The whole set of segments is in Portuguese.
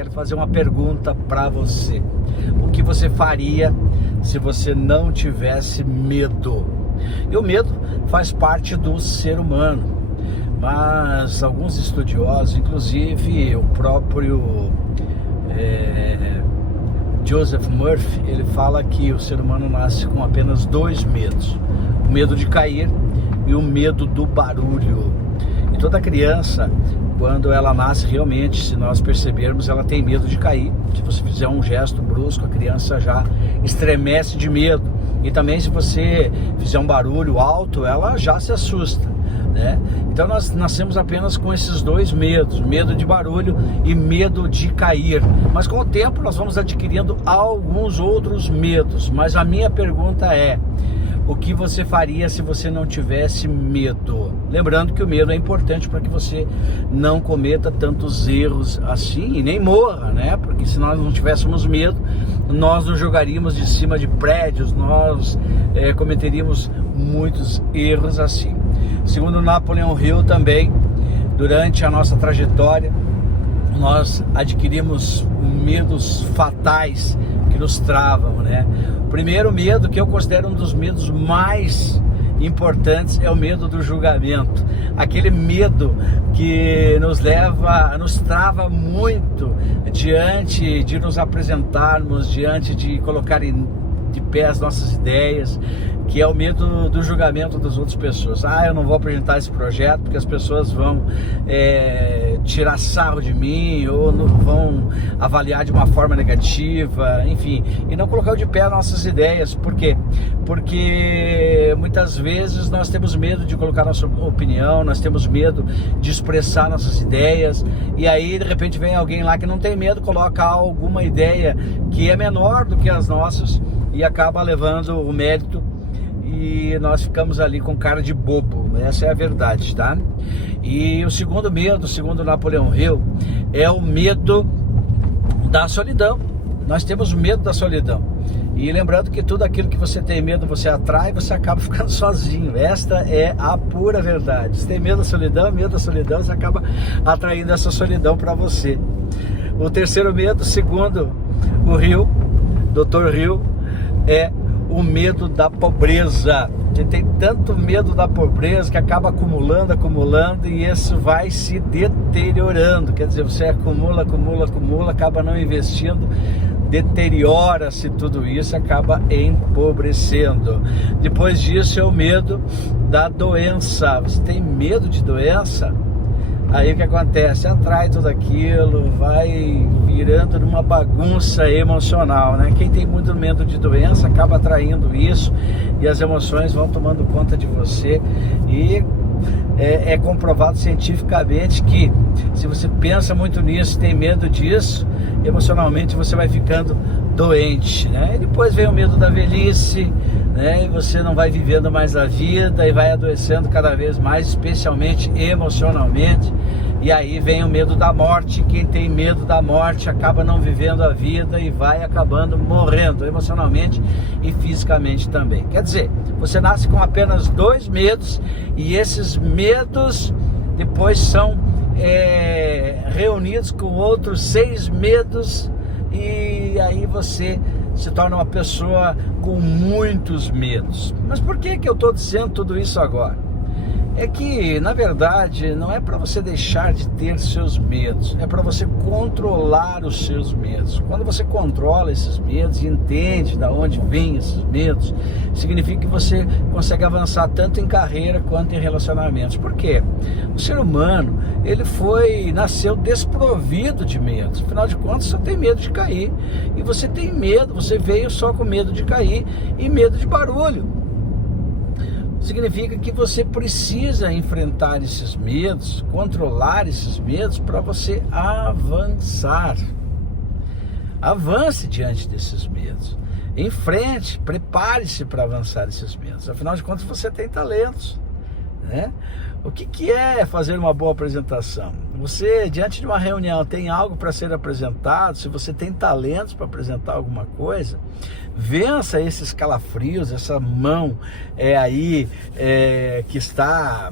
quero fazer uma pergunta para você. O que você faria se você não tivesse medo? E o medo faz parte do ser humano, mas alguns estudiosos, inclusive o próprio Joseph Murphy, ele fala que o ser humano nasce com apenas dois medos: o medo de cair e o medo do barulho. E toda criança, quando ela nasce, realmente, se nós percebermos, ela tem medo de cair. Se você fizer um gesto brusco, a criança já estremece de medo. E também, se você fizer um barulho alto, ela já se assusta, né? Então nós nascemos apenas com esses dois medos: medo de barulho e medo de cair. Mas com o tempo nós vamos adquirindo alguns outros medos. Mas a minha pergunta é: o que você faria se você não tivesse medo? Lembrando que o medo é importante para que você não cometa tantos erros assim e nem morra, né? Porque se nós não tivéssemos medo, nós nos jogaríamos de cima de prédios, nós cometeríamos muitos erros assim. Segundo Napoleon Hill também, durante a nossa trajetória, nós adquirimos medos fatais que nos travam, né? O primeiro medo, que eu considero um dos medos mais importantes, é o medo do julgamento. Aquele medo que nos trava muito diante de nos apresentarmos, diante de colocar de pé as nossas ideias, que é o medo do julgamento das outras pessoas. Eu não vou apresentar esse projeto porque as pessoas vão tirar sarro de mim, ou vão avaliar de uma forma negativa, enfim, e não colocar de pé as nossas ideias. Por quê? Porque muitas vezes nós temos medo de colocar nossa opinião, nós temos medo de expressar nossas ideias, e aí de repente vem alguém lá que não tem medo, coloca alguma ideia que é menor do que as nossas e acaba levando o mérito, e nós ficamos ali com cara de bobo. Essa é a verdade, tá? E o segundo medo, segundo Napoleon Hill, é o medo da solidão. Nós temos medo da solidão. E lembrando que tudo aquilo que você tem medo, você atrai, você acaba ficando sozinho. Esta é a pura verdade. Você tem medo da solidão, você acaba atraindo essa solidão para você. O terceiro medo, segundo o Hill, Dr. Hill, é o medo da pobreza. Você tem tanto medo da pobreza que acaba acumulando, e isso vai se deteriorando. Quer dizer, você acumula, acaba não investindo, deteriora-se tudo isso, acaba empobrecendo. Depois disso é o medo da doença. Você tem medo de doença? Aí o que acontece? Atrai tudo aquilo, vai virando numa bagunça emocional, né? Quem tem muito medo de doença acaba atraindo isso, e as emoções vão tomando conta de você. E é comprovado cientificamente que se você pensa muito nisso, tem medo disso, emocionalmente você vai ficando doente, né? E depois vem o medo da velhice, né? E você não vai vivendo mais a vida e vai adoecendo cada vez mais, especialmente emocionalmente. E aí vem o medo da morte. Quem tem medo da morte acaba não vivendo a vida e vai acabando morrendo emocionalmente e fisicamente também. Quer dizer, você nasce com apenas dois medos, e esses medos depois são reunidos com outros 6 medos, e aí você se torna uma pessoa com muitos medos. Mas por que eu estou dizendo tudo isso agora? É que, na verdade, não é para você deixar de ter seus medos, é para você controlar os seus medos. Quando você controla esses medos e entende de onde vêm esses medos, significa que você consegue avançar tanto em carreira quanto em relacionamentos. Por quê? O ser humano, ele nasceu desprovido de medos. Afinal de contas, você tem medo de cair. E você tem medo, você veio só com medo de cair e medo de barulho. Significa que você precisa enfrentar esses medos, controlar esses medos para você avançar. Avance diante desses medos. Enfrente, prepare-se para avançar esses medos. Afinal de contas, você tem talentos, né? O que é fazer uma boa apresentação? Você, diante de uma reunião, tem algo para ser apresentado. Se você tem talentos para apresentar alguma coisa, vença esses calafrios, essa mão que está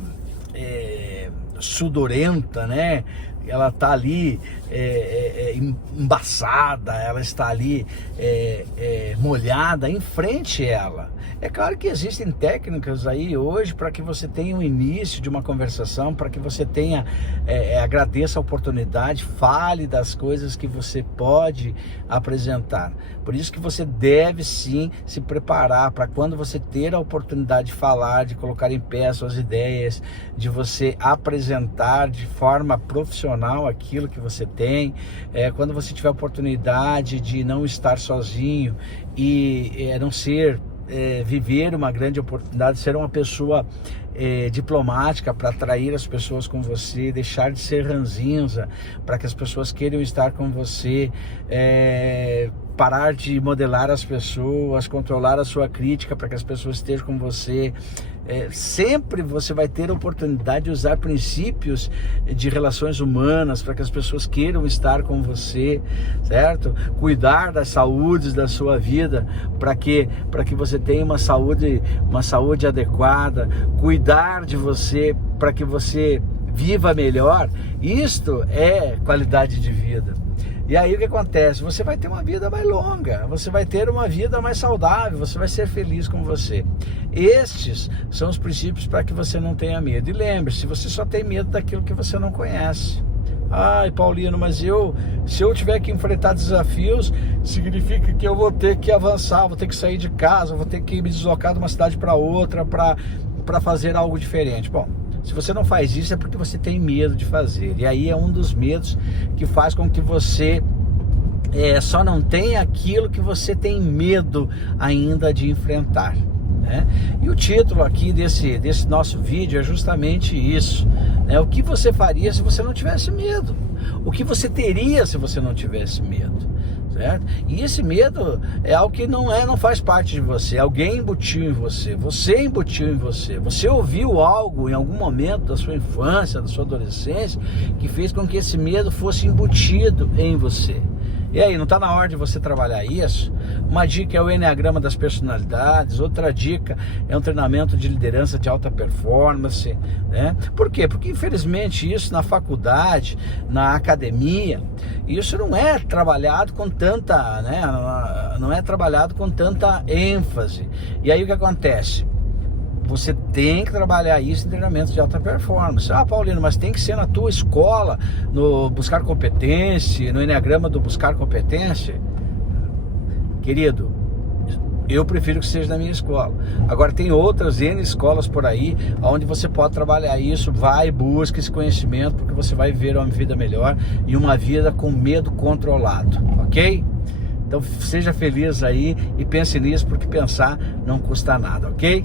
sudorenta, né? Ela está ali embaçada, ela está ali molhada, enfrente ela. É claro que existem técnicas aí hoje para que você tenha um início de uma conversação, para que você tenha, agradeça a oportunidade, fale das coisas que você pode apresentar. Por isso que você deve sim se preparar para quando você ter a oportunidade de falar, de colocar em pé as suas ideias, de você apresentar de forma profissional aquilo que você tem, quando você tiver a oportunidade de não estar sozinho e não ser, viver uma grande oportunidade, ser uma pessoa diplomática para atrair as pessoas com você, deixar de ser ranzinza, para que as pessoas queiram estar com você, parar de modelar as pessoas, controlar a sua crítica para que as pessoas estejam com você. Sempre você vai ter a oportunidade de usar princípios de relações humanas para que as pessoas queiram estar com você, certo? Cuidar das saúdes da sua vida para que você tenha uma saúde adequada, cuidar de você para que você viva melhor. Isto é qualidade de vida. E aí o que acontece? Você vai ter uma vida mais longa, você vai ter uma vida mais saudável, você vai ser feliz com você. Estes são os princípios para que você não tenha medo. E lembre-se, você só tem medo daquilo que você não conhece. Ai, Paulino, mas se eu tiver que enfrentar desafios, significa que eu vou ter que avançar, vou ter que sair de casa, vou ter que me deslocar de uma cidade para outra para fazer algo diferente. Bom, se você não faz isso é porque você tem medo de fazer. E aí é um dos medos que faz com que você só não tenha aquilo que você tem medo ainda de enfrentar, né? E o título aqui desse nosso vídeo é justamente isso, né? O que você faria se você não tivesse medo? O que você teria se você não tivesse medo? Certo? E esse medo é algo que não faz parte de você. Alguém embutiu em você, você embutiu em você, você ouviu algo em algum momento da sua infância, da sua adolescência, que fez com que esse medo fosse embutido em você. E aí, não está na hora de você trabalhar isso? Uma dica é o Enneagrama das personalidades, outra dica é um treinamento de liderança de alta performance, né? Por quê? Porque infelizmente isso na faculdade, na academia, isso não é trabalhado com tanta, né? Não é trabalhado com tanta ênfase. E aí o que acontece? Você tem que trabalhar isso em treinamentos de alta performance. Ah, Paulino, mas tem que ser na tua escola, no Buscar Competência, no Enneagrama do Buscar Competência? Querido, eu prefiro que seja na minha escola. Agora tem outras N escolas por aí, onde você pode trabalhar isso. Vai, busca esse conhecimento, porque você vai viver uma vida melhor e uma vida com medo controlado, ok? Então seja feliz aí e pense nisso, porque pensar não custa nada, ok?